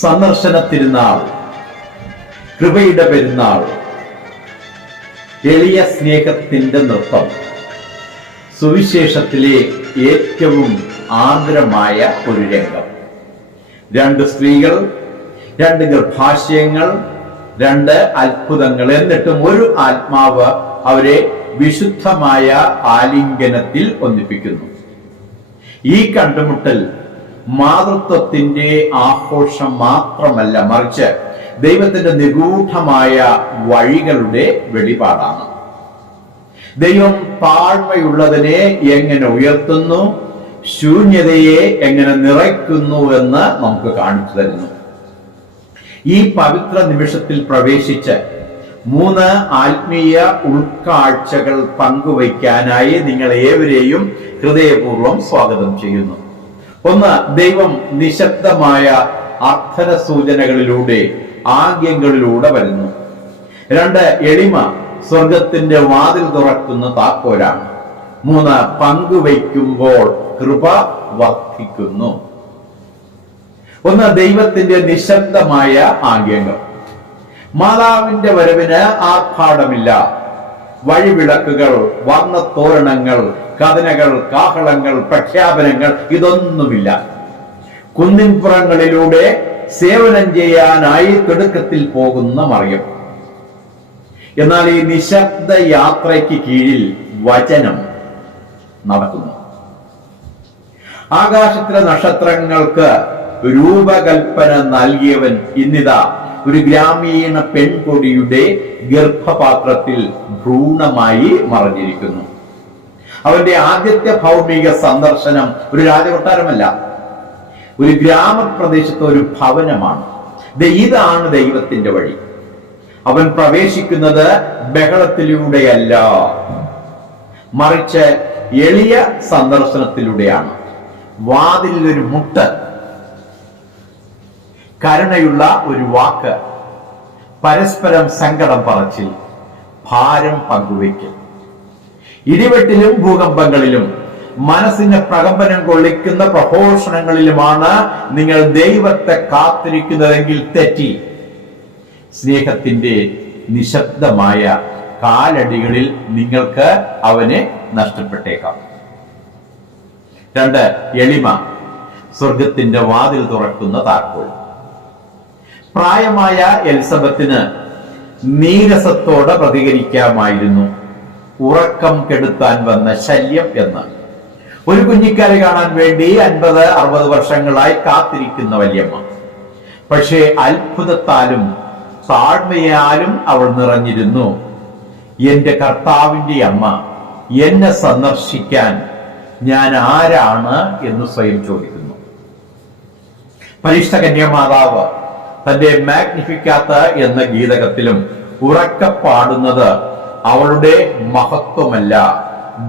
സന്ദർശന തിരുനാൾ കൃപയുടെ പെരുന്നാൾ എളിയ സ്നേഹത്തിന്റെ നൃത്തം സുവിശേഷത്തിലെ ഏറ്റവും ആർദ്രമായ ഒരു രംഗം. രണ്ട് സ്ത്രീകൾ രണ്ട് ഗർഭാശയങ്ങൾ രണ്ട് അത്ഭുതങ്ങൾ എന്നിട്ടും ഒരു ആത്മാവ് അവരെ വിശുദ്ധമായ ആലിംഗനത്തിൽ ഒന്നിപ്പിക്കുന്നു. ഈ കണ്ടുമുട്ടൽ മാതൃത്വത്തിന്റെ ആഘോഷം മാത്രമല്ല മറിച്ച് ദൈവത്തിന്റെ നിഗൂഢമായ വഴികളുടെ വെളിപാടാണ്. ദൈവം താഴ്മയുള്ളതിനെ എങ്ങനെ ഉയർത്തുന്നു ശൂന്യതയെ എങ്ങനെ നിറയ്ക്കുന്നു എന്ന് നമുക്ക് കാണിച്ചു തരുന്നു. ഈ പവിത്ര നിമിഷത്തിൽ പ്രവേശിച്ച് മൂന്ന് ആത്മീയ ഉൾക്കാഴ്ചകൾ പങ്കുവയ്ക്കാനായി നിങ്ങൾ ഏവരെയും ഹൃദയപൂർവം സ്വാഗതം ചെയ്യുന്നു. ഒന്ന് ദൈവം നിശബ്ദമായ അർത്ഥന സൂചനകളിലൂടെ ആംഗ്യങ്ങളിലൂടെ വരുന്നു. രണ്ട് എളിമ സ്വർഗത്തിന്റെ വാതിൽ തുറക്കുന്ന താക്കോലാണ്. മൂന്ന് പങ്കുവയ്ക്കുമ്പോൾ കൃപ വർദ്ധിക്കുന്നു. ഒന്ന് ദൈവത്തിന്റെ നിശബ്ദമായ ആംഗ്യങ്ങൾ. മാതാവിന്റെ വരവിന് ആർഭാടമില്ല. വഴിവിളക്കുകൾ വർണത്തോരണങ്ങൾ കഥനകൾ കാഹളങ്ങൾ പ്രഖ്യാപനങ്ങൾ ഇതൊന്നുമില്ല. കുന്നിൻപുറങ്ങളിലൂടെ സേവനം ചെയ്യാനായി തിടുക്കത്തിൽ പോകുന്ന മറിയം. എന്നാൽ ഈ നിശബ്ദ യാത്രയ്ക്ക് കീഴിൽ വചനം നടക്കുന്നു. ആകാശത്തിലെ നക്ഷത്രങ്ങൾക്ക് രൂപകൽപ്പന നൽകിയവൻ ഇന്നിതാ. ഒരു ഗ്രാമീണ പെൺകൊടിയുടെ ഗർഭപാത്രത്തിൽ ഭ്രൂണമായി മറഞ്ഞിരിക്കുന്നു. അവന്റെ ആദ്യത്തെ ഭൗമിക സന്ദർശനം ഒരു രാജകൊട്ടാരമല്ല. ഒരു ഗ്രാമപ്രദേശത്തെ ഒരു ഭവനമാണ്. ഇതാണ് ദൈവത്തിന്റെ വഴി. അവൻ പ്രവേശിക്കുന്നത് ബഹളത്തിലൂടെയല്ല. മറിച്ച് എളിയ സന്ദർശനത്തിലൂടെയാണ്. വാതിലിൽ ഒരു മുട്ട് കരുണയുള്ള ഒരു വാക്ക് പരസ്പരം സങ്കടം പറച്ചിൽ ഭാരം പങ്കുവയ്ക്കൽ. ഇടിവെട്ടിലും ഭൂകമ്പങ്ങളിലും. മനസ്സിന്റെ പ്രകമ്പനം കൊള്ളിക്കുന്ന പ്രഘോഷണങ്ങളിലുമാണ് നിങ്ങൾ ദൈവത്തെ കാത്തിരിക്കുന്നതെങ്കിൽ തെറ്റി. സ്നേഹത്തിന്റെ നിശബ്ദമായ കാലടികളിൽ നിങ്ങൾക്ക് അവനെ നഷ്ടപ്പെട്ടേക്കാം. രണ്ട് എളിമ. സ്വർഗത്തിന്റെ വാതിൽ തുറക്കുന്ന താക്കോൽ. പ്രായമായ എലിസബത്തിന് നീരസത്തോടെ പ്രതികരിക്കാമായിരുന്നു. ഉറക്കം കെടുത്താൻ വന്ന ശല്യം എന്ന്. ഒരു കുഞ്ഞിക്കാരെ കാണാൻ വേണ്ടി അൻപത് അറുപത് വർഷങ്ങളായി കാത്തിരിക്കുന്ന വല്യമ്മ. പക്ഷേ അത്ഭുതത്താലും താഴ്മയാലും അവൾ നിറഞ്ഞിരുന്നു. എന്റെ കർത്താവിന്റെ അമ്മ എന്നെ സന്ദർശിക്കാൻ ഞാൻ ആരാണ്? എന്ന് സ്വയം ചോദിക്കുന്നു. പരിഷ്ഠ കന്യമാതാവ് തന്റെ മാഗ്നിഫിക്കാത്ത എന്ന ഗീതകത്തിലും ഉറക്കെ പാടുന്നത് അവളുടെ മഹത്വമല്ല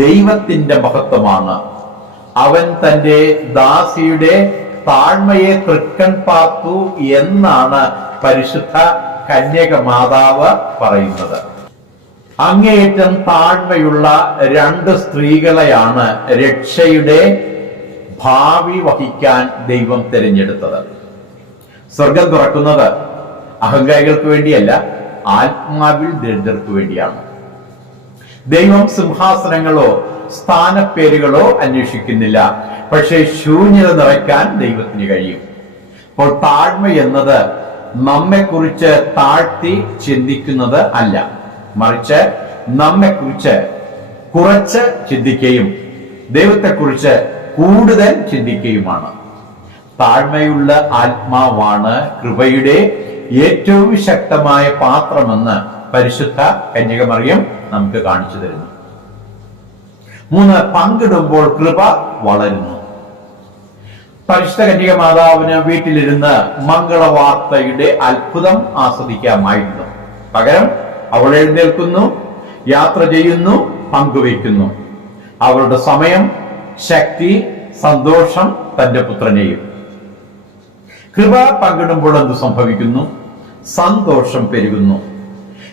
ദൈവത്തിന്റെ മഹത്വമാണ്. അവൻ തന്റെ ദാസിയുടെ താഴ്മയെ തൃക്കൺ പാർത്തു എന്നാണ് പരിശുദ്ധ കന്യക മാതാവ് പറയുന്നത്. അങ്ങേയറ്റം താഴ്മയുള്ള രണ്ട് സ്ത്രീകളെയാണ് രക്ഷയുടെ ഭാവി വഹിക്കാൻ ദൈവം തിരഞ്ഞെടുത്തത്. സ്വർഗം തുറക്കുന്നത് അഹങ്കാരികൾക്ക് വേണ്ടിയല്ല ആത്മാവിൽ ദരിദ്രർക്ക് വേണ്ടിയാണ്. ദൈവം സിംഹാസനങ്ങളോ സ്ഥാനപ്പേരുകളോ അന്വേഷിക്കുന്നില്ല. പക്ഷേ ശൂന്യത നിറയ്ക്കാൻ ദൈവത്തിന് കഴിയും. അപ്പോൾ താഴ്മ എന്നത് നമ്മെക്കുറിച്ച് താഴ്ത്തി ചിന്തിക്കുന്നത് അല്ല. മറിച്ച് നമ്മെക്കുറിച്ച് കുറച്ച് ചിന്തിക്കുകയും ദൈവത്തെക്കുറിച്ച് കൂടുതൽ ചിന്തിക്കുകയുമാണ്. താഴ്മയുള്ള ആത്മാവാണ് കൃപയുടെ ഏറ്റവും ശക്തമായ പാത്രമെന്ന് പരിശുദ്ധ കന്യകമറിയം നമുക്ക് കാണിച്ചു തരുന്നു. മൂന്ന് പങ്കിടുമ്പോൾ കൃപ വളരുന്നു. പരിശുദ്ധ കന്യക മാതാവിന് വീട്ടിലിരുന്ന് മംഗളവാർത്തയുടെ അത്ഭുതം ആസ്വദിക്കാമായിരുന്നു. പകരം അവൾ എഴുന്നേൽക്കുന്നു യാത്ര ചെയ്യുന്നു പങ്കുവയ്ക്കുന്നു. അവളുടെ സമയം ശക്തി സന്തോഷം തന്റെ പുത്രനെയും. കൃപ പങ്കിടുമ്പോൾ എന്ത് സംഭവിക്കുന്നു? സന്തോഷം പെരുകുന്നു.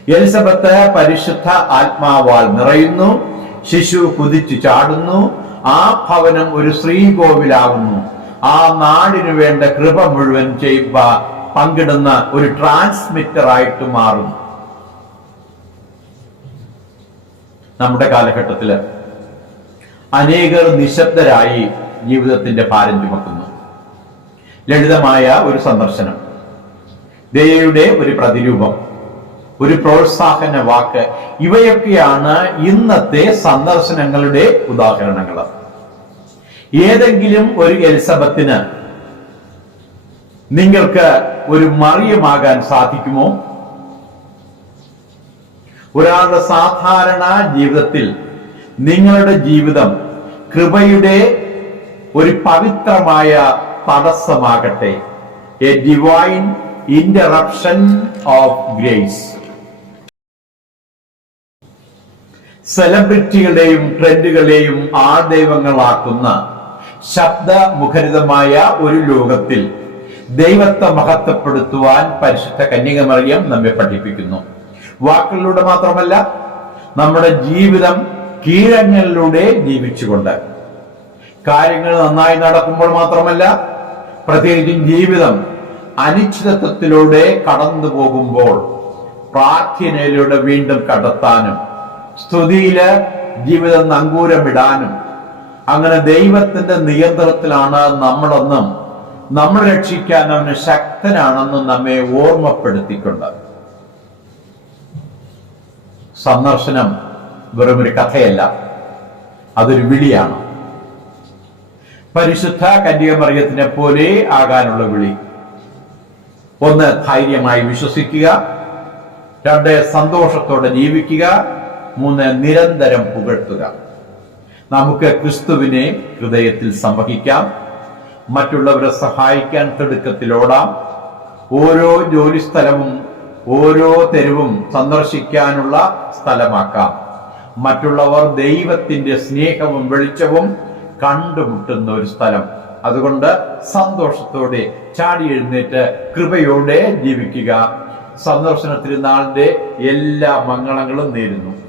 എലിസബത്ത് പരിശുദ്ധ ആത്മാവാൽ നിറയുന്നു. ശിശു കുതിച്ചു ചാടുന്നു. ആ ഭവനം ഒരു ശ്രീകോവിലാകുന്നു. ആ നാടിനു വേണ്ട കൃപ മുഴുവൻ ചെയ്യുക പങ്കിടുന്ന ഒരു ട്രാൻസ്മിറ്റർ ആയിട്ട് മാറും. നമ്മുടെ കാലഘട്ടത്തിൽ അനേകർ നിശബ്ദരായി ജീവിതത്തിന്റെ ഭാരം ചുമക്കുന്നു. ലളിതമായ ഒരു സന്ദർശനം. ദയയുടെ ഒരു പ്രതിരൂപം. ഒരു പ്രോത്സാഹന വാക്ക്. ഇവയൊക്കെയാണ് ഇന്നത്തെ സന്ദർശനങ്ങളുടെ ഉദാഹരണങ്ങൾ. ഏതെങ്കിലും ഒരു എലിസബത്തിന് നിങ്ങൾക്ക് ഒരു മറിയമാകാൻ സാധിക്കുമോ? ഒരാളുടെ സാധാരണ ജീവിതത്തിൽ നിങ്ങളുടെ ജീവിതം കൃപയുടെ ഒരു പവിത്രമായ തടസ്സമാകട്ടെ. A divine interruption of grace സെലിബ്രിറ്റികളെയും ട്രെൻഡുകളെയും ആദൈവങ്ങളാക്കുന്ന ശബ്ദ മുഖരിതമായ ഒരു ലോകത്തിൽ ദൈവത്തെ മഹത്വപ്പെടുത്തുവാൻ പരിശുദ്ധ കന്യകമറിയം നമ്മെ പഠിപ്പിക്കുന്നു. വാക്കുകളിലൂടെ മാത്രമല്ല നമ്മുടെ ജീവിതം കീഴങ്ങളിലൂടെ ജീവിച്ചുകൊണ്ട്. കാര്യങ്ങൾ നന്നായി നടക്കുമ്പോൾ മാത്രമല്ല പ്രത്യേകിച്ചും ജീവിതം അനിശ്ചിതത്വത്തിലൂടെ കടന്നു പോകുമ്പോൾ പ്രാർത്ഥനയിലൂടെ വീണ്ടും കടത്താനും സ്തുതിയിൽ ജീവിതം നങ്കൂരമിടാനും അങ്ങനെ ദൈവത്തിന്റെ നിയന്ത്രണത്തിലാണ് നമ്മളെന്നും നമ്മൾ രക്ഷിക്കാൻ അവന് ശക്തനാണെന്നും നമ്മെ ഓർമ്മപ്പെടുത്തിക്കൊണ്ട്. സന്ദർശനം വെറും ഒരു കഥയല്ല അതൊരു വിളിയാണ്. പരിശുദ്ധ കന്യകമറിയത്തിനെ പോലെ ആകാനുള്ള വിളി. ഒന്ന് ധൈര്യമായി വിശ്വസിക്കുക രണ്ട് സന്തോഷത്തോടെ ജീവിക്കുക മൂന്ന് നിരന്തരം പുകഴ്ത്തുക. നമുക്ക് ക്രിസ്തുവിനെ ഹൃദയത്തിൽ സംവഹിക്കാം. മറ്റുള്ളവരെ സഹായിക്കാൻ തിടുക്കത്തിലോടാം ഓരോ ജോലിസ്ഥലവും ഓരോ തെരുവും സന്ദർശിക്കാനുള്ള സ്ഥലമാക്കാം. മറ്റുള്ളവർ ദൈവത്തിന്റെ സ്നേഹവും വെളിച്ചവും കണ്ടുമുട്ടുന്ന ഒരു സ്ഥലം. അതുകൊണ്ട് സന്തോഷത്തോടെ ചാടി എഴുന്നേറ്റ് കൃപയോടെ ജീവിക്കുക. സന്ദർശന തിരുനാളിന്റെ എല്ലാ മംഗളങ്ങളും നേരുന്നു.